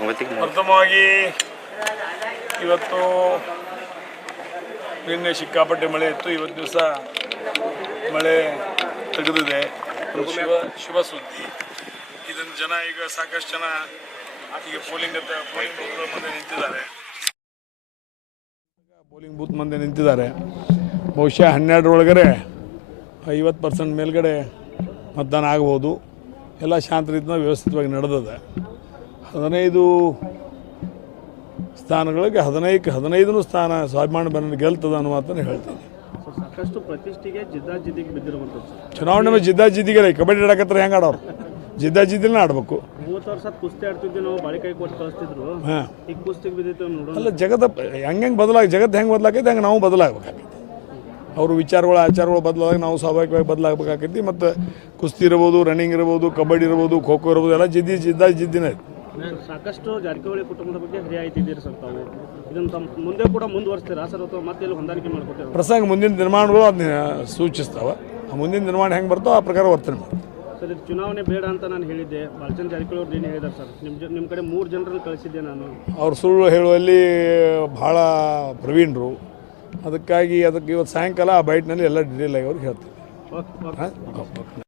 ಪ್ರಥಮವಾಗಿ ಇವತ್ತು ನಿನ್ನೆ ಸಿಕ್ಕಾಪಟ್ಟೆ ಮಳೆ ಇತ್ತು. ಇವತ್ತು ದಿವಸ ಮಳೆ ತೆಗೆದಿದೆ. ಶುಭ ಶುಭ ಸುದ್ದಿ ಇದನ್ನು ಜನ ಈಗ ಸಾಕಷ್ಟು ಜನ ಈಗ ಪೋಲಿಂಗ್ ಪೋಲಿಂಗ್ ಬೂತ್ ಮುಂದೆ ನಿಂತಿದ್ದಾರೆ. ಪೋಲಿಂಗ್ ಬೂತ್ ಮುಂದೆ ನಿಂತಿದ್ದಾರೆ. ಬಹುಶಃ ಹನ್ನೆರಡರೊಳಗಡೆ ಐವತ್ತು ಪರ್ಸೆಂಟ್ ಮೇಲ್ಗಡೆ ಮತದಾನ ಆಗ್ಬೋದು. ಎಲ್ಲ ಶಾಂತ ರೀತಿಯಿಂದ ವ್ಯವಸ್ಥಿತವಾಗಿ ನಡೆದಿದೆ. ಹದಿನೈದು ಸ್ಥಾನಗಳಿಗೆ ಹದಿನೈದು ಹದಿನೈದು ಸ್ಥಾನ ಸ್ವಾಭಿಮಾನ ಬೆನ್ನ ಗೆಲ್ತದ ಅನ್ನೋ ಮಾತನ್ನು ಹೇಳ್ತೀನಿ ಸೊ ಸಾಕಷ್ಟು ಪ್ರತಿಷ್ಠೆಗೆ ಜಿದ್ದಾಜಿದ್ದಿಗೆ ಬಿದ್ದಿರುವಂಥದ್ದು ಸರ್. ಚುನಾವಣೆ ಮೇಲೆ ಜಿದ್ದಾಜಿದ್ದಿಗೆ ಕಬಡ್ಡಿ ಆಡಕತ್ರ ಹೆಂಗೆ ಆಡೋರು? ಜಿದ್ದಾಜಿದ್ದಿನ ಆಡಬೇಕು. ಆಡ್ಬೇಕು ವರ್ಷ ಕುಸ್ತಿ ಆಡ್ತಿದ್ವಿ ನಾವು ಬಾಳಿಕಾಯಿ ಕೊಟ್ಟು ಕಳಿಸ್ತಿದ್ರು. ಹಾಂ. ಈಗ ಕುಸ್ತಿಗೆ ಬಿದ್ದಿತ್ತು ನೋಡೋಣ. ಅಲ್ಲ ಜಗತ್ತ ಹೆಂಗೆ ಹೆಂಗೆ ಬದಲಾಗ ಜಗತ್ತು ಹೆಂಗೆ ಬದಲಾಗೈತೆ ಹಂಗೆ ನಾವು ಬದಲಾಗಬೇಕಾಗೈತಿ. ಅವ್ರ ವಿಚಾರಗಳು ಆಚಾರಗಳು ಬದಲಾದಾಗ ನಾವು ಸ್ವಾಭಾವಿಕವಾಗಿ ಬದಲಾಗಬೇಕಾಗೈತಿ. ಮತ್ತು ಕುಸ್ತಿ ಇರ್ಬೋದು ರನ್ನಿಂಗ್ ಇರ್ಬೋದು ಕಬಡ್ಡಿ ಇರ್ಬೋದು ಖೋ ಖೋ ಇರ್ಬೋದು ಎಲ್ಲ ಜಿದ್ದಿ ಜಿದ್ದಾ ಜಿದ್ದಿನ ಐತಿ. ಸಾಕಷ್ಟು ಜಾರಕಿಹೊಳಿ ಕುಟುಂಬದ ಬಗ್ಗೆ ಹರಿಯಾಯ್ತಿದ್ದೀರಿ ಸರ್ ತಾವು. ಇದನ್ನು ತಮ್ಮ ಮುಂದೆ ಕೂಡ ಮುಂದುವರಿಸ್ತೀರಾ? ಸರ್ ಅಥವಾ ಮತ್ತೆ ಇಲ್ಲಿ ಹೊಂದಾಣಿಕೆ ಮಾಡ್ಕೊತೀರಾ? ಪ್ರಸಂಗ ಮುಂದಿನ ನಿರ್ಮಾಣಗಳು ಅದನ್ನ ಸೂಚಿಸ್ತಾವ. ಆ ಮುಂದಿನ ನಿರ್ಮಾಣ ಹೆಂಗೆ ಬರ್ತೋ ಆ ಪ್ರಕಾರ ವರ್ತನೆ ಮಾಡಿ ಸರ್ ಇದು ಚುನಾವಣೆ ಬೇಡ ಅಂತ ನಾನು ಹೇಳಿದ್ದೆ. ಬಾಲಚಂದ್ರ ಜಾರಕಿಹೊಳಿ ಅವ್ರು ಏನು ಹೇಳಿದ್ದಾರೆ ಸರ್? ನಿಮ್ಮ ಜ ನಿಮ್ಮ ಕಡೆ ಮೂರು ಜನರನ್ನು ಕಳಿಸಿದ್ದೆ ನಾನು. ಅವ್ರು ಸುಳ್ಳು ಹೇಳುವಲ್ಲಿ ಭಾಳ ಪ್ರವೀಣರು. ಅದಕ್ಕಾಗಿ ಅದಕ್ಕೆ ಇವತ್ತು ಸಾಯಂಕಾಲ ಆ ಬೈಟ್ನಲ್ಲಿ ಎಲ್ಲ ಡೀಟೇಲ್ ಆಗಿ ಅವ್ರಿಗೆ ಹೇಳ್ತೀನಿ ಓಕೆ ಓಕೆ. ಹಾಂ?